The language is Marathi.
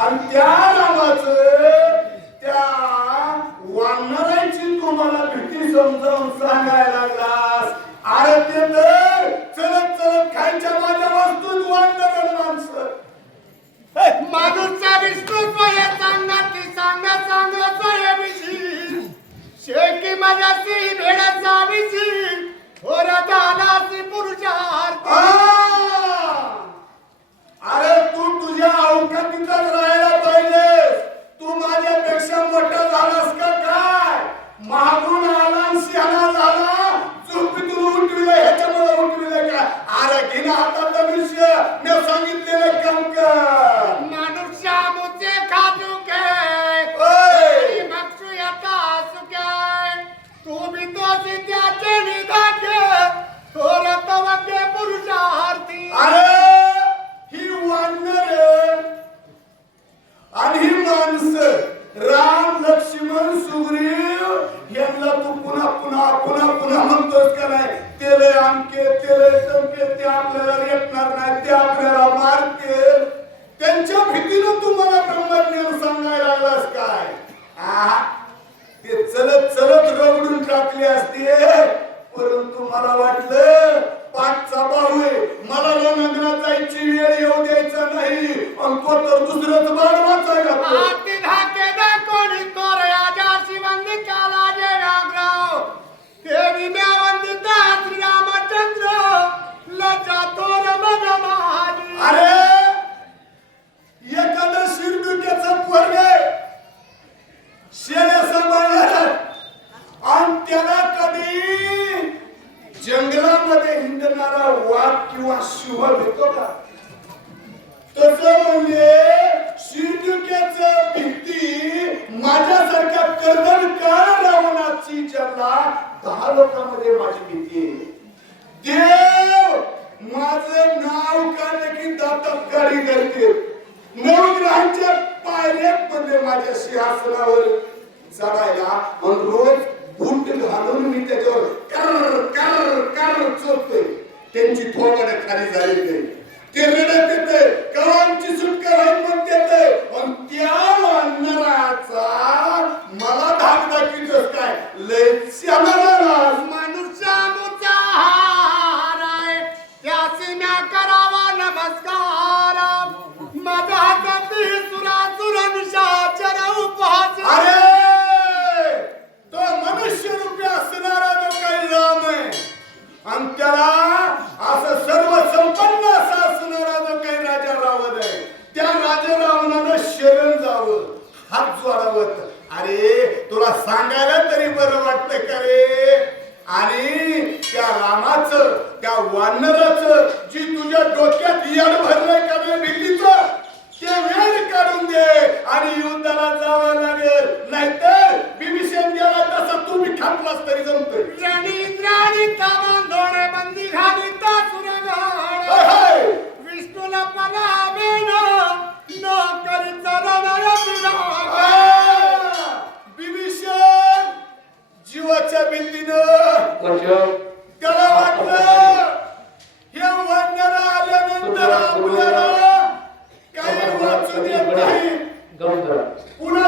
आणि त्या रामाचं त्या वानरांची तुम्हाला भीती समजावून सांगायला लागलास. अरे ते तर चलत चलत खायच्या माझ्या वस्तूत वानर माणसं. माणूसचा विष्णू सांगा सोयाबीची शेकी माझ्याची भेडा जावीची होरा झालासी पुरुषार्थ. अरे तू तुझ्या अवकातीतच राहायला पाहिजेस. तू माझ्यापेक्षा मोठा झालास का काय? मागून आला शहाणा झाला, झोपेतून उठविलं ह्याच्यामुळे उठविलं का? अरे घिना हातात मनुष्य मी सांगितलेलं काम कर. मनुष्य मुझे खाजू के मक्षू येता सुके तू भी तो त्याचे निदाके थोर तवके पुरुषार्थी. अरे ही वानर आणि ही माणसं राम लक्ष्मण सुग्रीव यांना तू पुन्हा पुन्हा पुन्हा पुन्हा म्हणतोस का नाही? तेले आमके तेले तमके, ते आपल्याला रेटणार नाही, ते आपल्याला मारतील. त्यांच्या भीतीनं तू मला ब्रह्मज्ञान सांगायला लागलास काय? ते चलत चलत रगडून टाकले असते, परंतु मला वाटलं पाठचा भाऊ आहे, मला लग्नात जायची वेळ येऊ द्यायचा नाही. आणि तो तर दुसरंच बाळ वाचायला आती धाके दा कोणी तोर याजा शिवंदी काला जे व्याघ्राव देवी म्या वंदिता श्री रामचंद्र लजा तोर मग महाजी. अरे एखादं शिरडुक्याचं पोरगे शेळ्या सांभाळणार आणि त्याला कधी जंगलामध्ये हिंडणारा वाघ किंवा शिव भेटतो का? तसं म्हणजे शिरडुक्याचं भीती माझ्यासारख्या कर्दनकार रावणाची ज्याला 10 लोकांमध्ये माझी भीती आहे. देव माझं नाव काढलं की दातात गाडी करते. नवग्रहांच्या पायऱ्यामध्ये माझ्या सिंहासनावर चढायला आणि रोज बूट घालून मी त्याच्यावर कर कर कर चोरतोय. त्यांची थोबाड खाली झाली नाही. ते रडत येते कवांची सुटका राहील म्हणते आणि त्या वानराचा मला धाक दाखवितोस काय? लय श्यामाला मनुष्य मुचा हाराय त्यासी म्या करावा नमस्कार माझा हाती सुरासुर निशाचर उपहास. अरे तो मनुष्य रूपी असणारा जो काही राम आहे आणि त्याला असं सर्व संपन्न असा असणारा जो काही राजा रावण आहे, त्या राजा रावणानं शरण जावं, हात जोडावं. अरे तुला सांगायला तरी बरं वाटतं का रे? आणि त्या रामाचं त्या वानराचं जी तुझ्या डोक्यात याड भरलंय का नाही भीतीचं, ते वेळ काढून दे आणि युद्धाला जावं लागेल. नाहीतर बिभीषण गेला तसा तू बी खातलास तरी जमतोय. इंद्राणी तामान डोळे बंदी घालिता सुरगाळ विष्णूला पलावेन न करी चरणय बिभीषण जीवाच्या भीतीनं त्याला वाटलं हे वानर आल्यानंतर आपल्याला काही वाचू देत नाही. पुन्हा